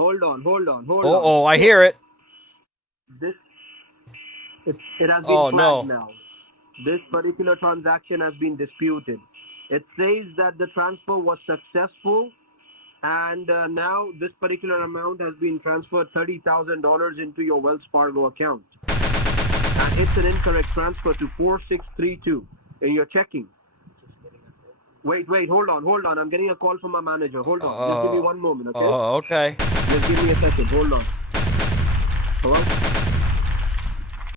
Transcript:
Hold on. Oh, I hear it. It has been Oh, flagged no. now. This particular transaction has been disputed. It says that the transfer was successful, and now this particular amount has been transferred $30,000 into your Wells Fargo account. And it's an incorrect transfer to 4632 in your checking. Wait, hold on. I'm getting a call from my manager. Hold on. Just give me 1 moment, okay? Oh, okay. Just give me a second. Hold on. Hello?